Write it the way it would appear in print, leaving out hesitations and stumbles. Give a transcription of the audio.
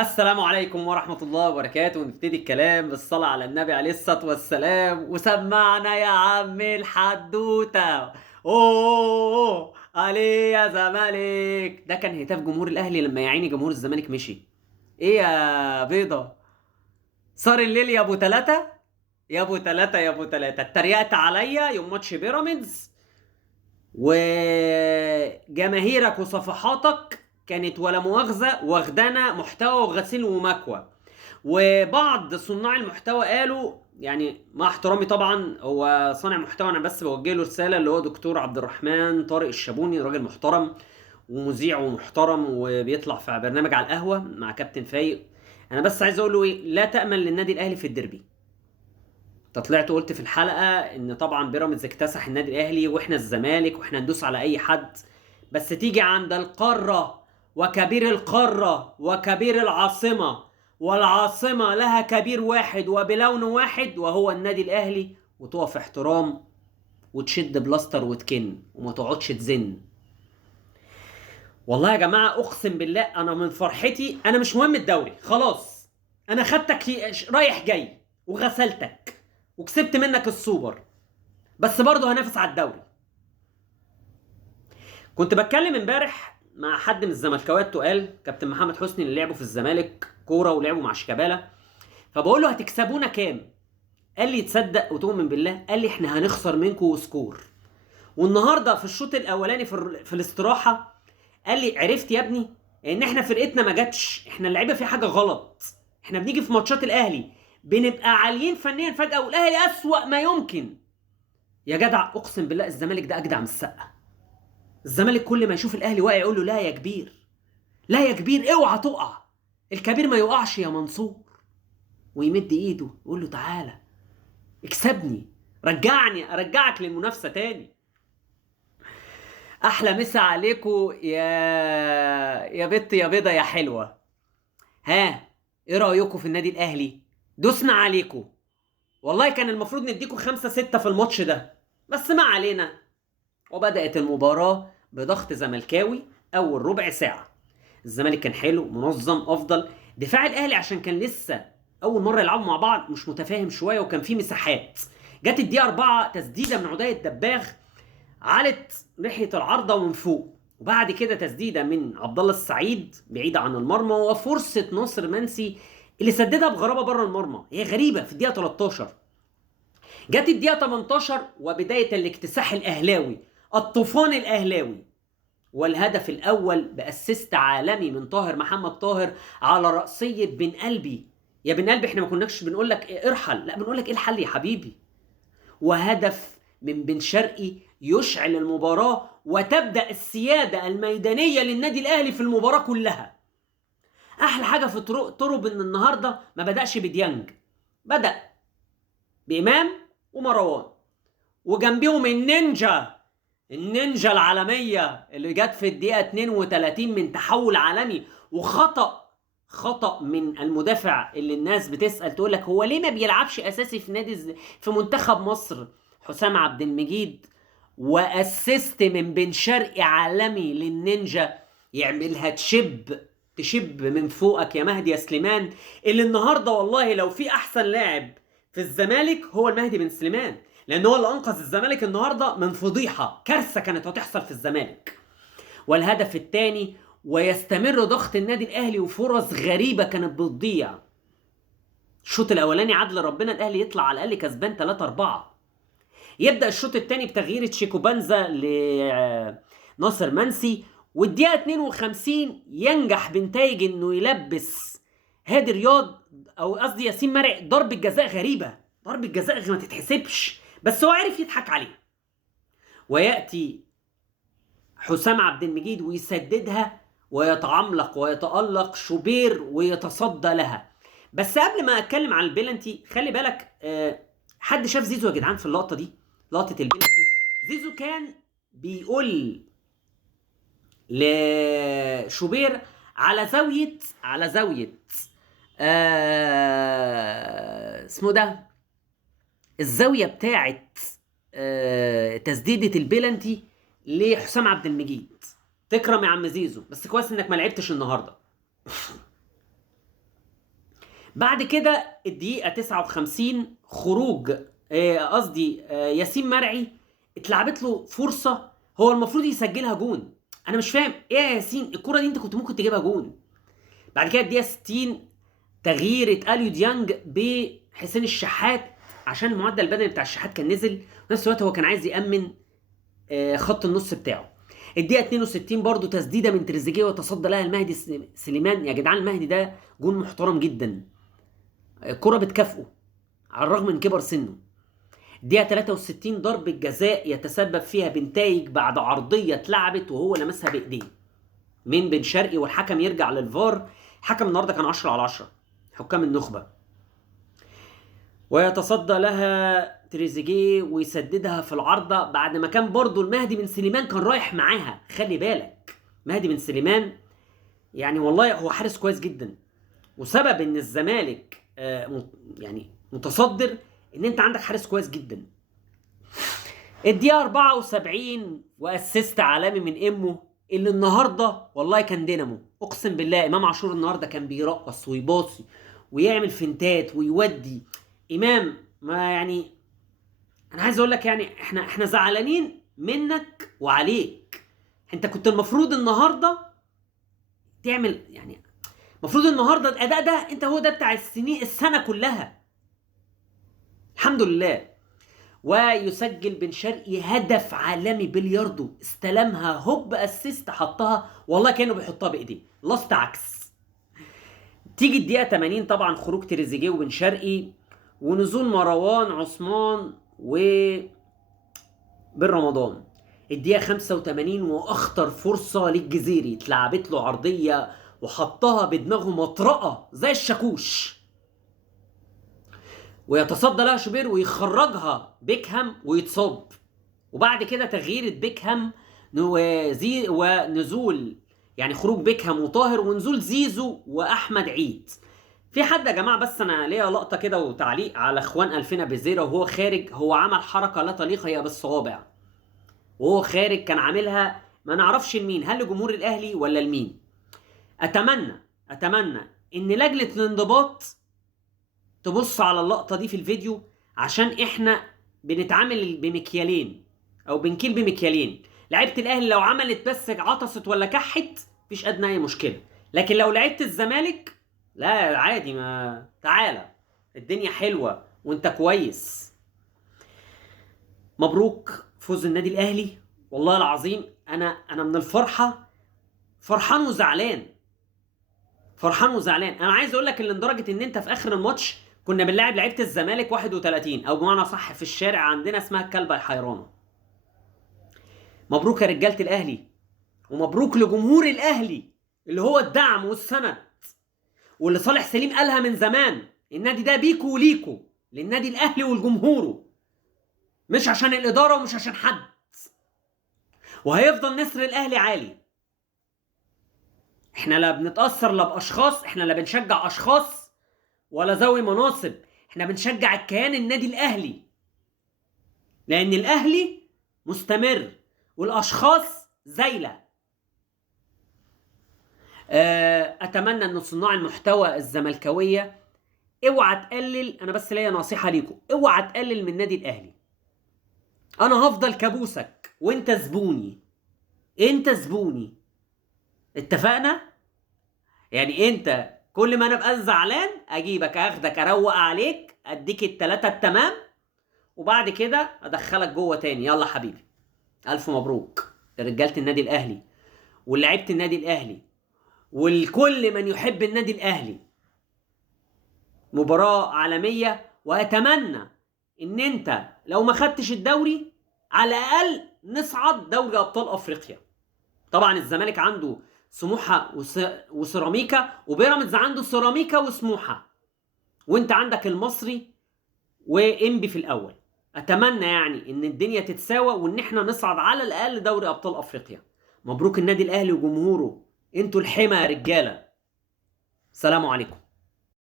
السلام عليكم ورحمة الله وبركاته. نبتدي الكلام بالصلاة على النبي عليه الصلاة والسلام. وسمعنا يا عم الحدوتة. أوه عليه يا زمالك. ده كان هتاف جمهور الأهلي لما يا عيني جمهور الزمالك مشي. إيه يا بيضة؟ صار الليل يا أبو تلاتة، يا أبو تلاتة، يا أبو تلاتة. اتريقت عليا يوم ماتش بيراميدز، وجماهيرك وصفحاتك كانت ولا مؤاخذة واخدانا محتوى وغسيل ومكوى. وبعض صناع المحتوى قالوا، يعني مع احترامي طبعا، هو صانع محتوى انا بس بوجه له رساله، اللي هو دكتور عبد الرحمن طارق الشابوني، راجل محترم ومذيع ومحترم وبيطلع في برنامج على القهوه مع كابتن فايق. انا بس عايز اقول له ايه: لا تامن للنادي الاهلي في الديربي. انت طلعت قلت في الحلقه ان طبعا بيراميدز اكتسح النادي الاهلي واحنا الزمالك واحنا ندوس على اي حد، بس تيجي عند القاره وكبير القاره وكبير العاصمه، والعاصمه لها كبير واحد وبلون واحد وهو النادي الاهلي، وتقف احترام وتشد بلاستر وتكن وما تقعدش تزن. والله يا جماعه اقسم بالله انا من فرحتي، انا مش مهم الدوري خلاص، انا خدتك رايح جاي وغسلتك وكسبت منك السوبر، بس برضه هنافس على الدوري. كنت بتكلم امبارح مع حد من الزملكاويه التقال، كابتن محمد حسني اللي لعبوا في الزمالك كوره ولعبوا مع شيكابالا، فبقول له هتكسبونا كام؟ قال لي تصدق وتؤمن بالله، قال لي احنا هنخسر منكم وسكور. والنهارده في الشوط الاولاني في الاستراحه قال لي عرفت يا ابني ان احنا فرقتنا ما جاتش، احنا اللعيبه في حاجه غلط، احنا بنيجي في ماتشات الاهلي بنبقى عاليين فنيا فجاه والاهلي اسوأ ما يمكن. يا جدع اقسم بالله الزمالك ده اجدع من السقه. الزمالك كل ما يشوف الاهلي واقع يقول له لا يا كبير، لا يا كبير اوعى تقع، الكبير ما يقعش يا منصور. ويمد ايده يقول له تعالى اكسبني، رجعني ارجعك للمنافسه تاني. احلى مسا عليكم يا بت يا بيضه يا حلوه. ها، ايه رايكم في النادي الاهلي؟ دوسنا عليكم. والله كان المفروض نديكم 5-6 في الماتش ده، بس ما علينا. وبدأت المباراة بضغط زملكاوي. أول ربع ساعة الزمالك كان حلو منظم أفضل. دفاع الأهلي عشان كان لسه أول مرة يلعبوا مع بعض مش متفاهم شوية وكان في مساحات. جت الدقيقة 4 تسديدة من عدي الدباغ، علت ناحية العارضة ومن فوق، وبعد كده تسديدة من عبد الله السعيد بعيدة عن المرمى، وفرصة ناصر منسي اللي سددها بغرابة بره المرمى. هي غريبة في الدقيقة 13. جت الدقيقة 18 وبداية الاكتساح الأهلاوي، الطوفان الأهلاوي، والهدف الأول بأسيست عالمي من طاهر محمد طاهر على رأسية بن قلبي. يا بن قلبي احنا ما كناش بنقول لك ارحل، لا بنقول لك ايه الحل يا حبيبي. وهدف من بن شرقي يشعل المباراة وتبدأ السيادة الميدانية للنادي الأهلي في المباراة كلها. أحلى حاجة في طرب إن النهاردة ما بدأش بديانج، بدأ بإمام ومروان، وجنبيهم النينجا العالمية اللي جت في الدقيقة 32 من تحول عالمي خطأ من المدافع اللي الناس بتسأل تقول لك هو ليه ما بيلعبش أساسي في في منتخب مصر، حسام عبد المجيد. وأسست من بن شرقي عالمي للنينجا يعملها تشب من فوقك يا مهدي يا سليمان، اللي النهارده والله لو في أحسن لاعب في الزمالك هو المهدي بن سليمان، لان هو اللي انقذ الزمالك النهارده من فضيحه كارثه كانت هتحصل في الزمالك. والهدف الثاني، ويستمر ضغط النادي الاهلي وفرص غريبه كانت بتضيع. الشوط الاولاني عدل ربنا الاهلي يطلع على الاقل كسبان 3-4. يبدا الشوط الثاني بتغيير تشيكوبانزا لناصر منسي، والدقيقه 52 ينجح بنتايج انه يلبس هادي رياض، او قصدي ياسين مرعي، ضربه جزاء غريبه، ضربه جزاء ما تتحسبش، بس هو عرف يضحك عليه. وياتي حسام عبد المجيد ويسددها، ويتعملق ويتالق شوبير ويتصدى لها. بس قبل ما اتكلم عن البيلنتي خلي بالك، حد شاف زيزو يا جدعان في اللقطه دي، لقطه البيلنتي؟ زيزو كان بيقول لشوبير على زاويه اسمه ده، الزاويه بتاعت تسديده البيلنتي لحسام عبد المجيد. تكرم يا عم زيزو، بس كويس انك ما لعبتش النهارده. بعد كده الدقيقه 59 خروج ياسين مرعي، اتلعبت له فرصه هو المفروض يسجلها جون. انا مش فاهم ايه يا ياسين، الكره دي انت كنت ممكن تجيبها جون. بعد كده الدقيقه 60 تغيير اليو ديانج بحسين الشحات عشان المعدل البدني بتاع الشحات كان نزل، وفي نفس الوقت هو كان عايز يامن خط النص بتاعه. الدقيقه 62 برضو تسديده من تريزيجيه وتصدى لها المهدي سليمان. يا جدعان المهدي ده جون محترم جدا، كرة بتكافئه على الرغم من كبر سنه. الدقيقه 63 ضربه جزاء يتسبب فيها بنتايج بعد عرضيه اتلعبت وهو لمسها بايديه من بن شرقي، والحكم يرجع للفار. الحكم النهارده كان 10/10، حكام النخبه. ويتصدى لها تريزيجيه ويسددها في العارضه بعد ما كان برضو المهدي بن سليمان كان رايح معاها. خلي بالك مهدي بن سليمان يعني والله هو حارس كويس جدا، وسبب ان الزمالك يعني متصدر ان انت عندك حارس كويس جدا. الدقيقه 74 واسيست عالمي من امه اللي النهارده والله كان دينامو. اقسم بالله امام عاشور النهارده كان بيرقص ويباصي ويعمل فنتات ويودي. امام ما يعني انا عايز اقول لك يعني احنا زعلانين منك وعليك. انت كنت المفروض النهارده تعمل يعني، المفروض النهارده الاداء ده انت هو ده بتاع السنه كلها. الحمد لله. ويسجل بن شرقي هدف عالمي بلياردو، استلمها هوب اسيست حطها والله كانه بيحطها بايديه، لاست عكس. تيجي الدقيقه 80 طبعا خروج تريزيجيه وبن شرقي ونزول مروان عثمان و بن رمضان. الدقيقه 85 واخطر فرصه للجزيري، اتلعبت له عرضيه وحطها بدماغه مطرقه زي الشاكوش، ويتصدى لها شوبير ويخرجها بيكهام ويتصاب. وبعد كده تغيير بيكهام ونزول يعني خروج بيكهام وطاهر ونزول زيزو واحمد عيد. في حد يا جماعه بس انا ليا لقطه كده وتعليق على اخوان الفينا بزيرة وهو خارج. هو عمل حركه لا تليق هي بالصوابع وهو خارج، كان عاملها ما نعرفش لمين، هل لجمهور الاهلي ولا لمين. اتمنى ان لجنه الانضباط تبص على اللقطه دي في الفيديو، عشان احنا بنتعامل بمكيالين او بنكيل بمكيالين. لعيبه الاهلي لو عملت بس عطست ولا كحت مفيش ادنى اي مشكله، لكن لو لعيبه الزمالك لا عادي، ما تعالى الدنيا حلوه وانت كويس. مبروك فوز النادي الاهلي. والله العظيم انا من الفرحه فرحان وزعلان، فرحان وزعلان. انا عايز اقول لك ان لدرجه ان انت في اخر الماتش كنا بنلاعب لعيبه الزمالك 31 او بمعنى صح في الشارع عندنا اسمها الكلبه الحيرانه. مبروك يا رجاله الاهلي، ومبروك لجمهور الاهلي اللي هو الدعم والسند، واللي صالح سليم قالها من زمان، النادي ده بيكو وليكو، للنادي الاهلي والجمهوره، مش عشان الاداره ومش عشان حد. وهيفضل نسر الاهلي عالي. احنا لا بنتاثر لا باشخاص، احنا لا بنشجع اشخاص ولا ذوي مناصب، احنا بنشجع الكيان النادي الاهلي، لان الاهلي مستمر والاشخاص زايله. اتمنى ان صناع المحتوى الزملكاويه اوعى تقلل، انا بس ليا نصيحه ليكم، اوعى تقلل من النادي الاهلي. انا هفضل كابوسك وانت زبوني، انت زبوني، اتفقنا؟ يعني انت كل ما انا ابقى زعلان اجيبك اخدك اروق عليك اديك التلاتة التمام وبعد كده ادخلك جوه تاني. يلا حبيبي، الف مبروك لرجاله النادي الاهلي ولعيبه النادي الاهلي والكل من يحب النادي الاهلي. مباراه عالميه، واتمنى ان انت لو ما خدتش الدوري على الاقل نصعد دوري ابطال افريقيا. طبعا الزمالك عنده سموحه وسيراميكا، وبيراميدز عنده سيراميكا وسموحه، وانت عندك المصري وانبي في الاول. اتمنى يعني ان الدنيا تتساوى وان احنا نصعد على الاقل دوري ابطال افريقيا. مبروك النادي الاهلي وجمهوره، انتوا الحمى يا رجاله. سلام عليكم.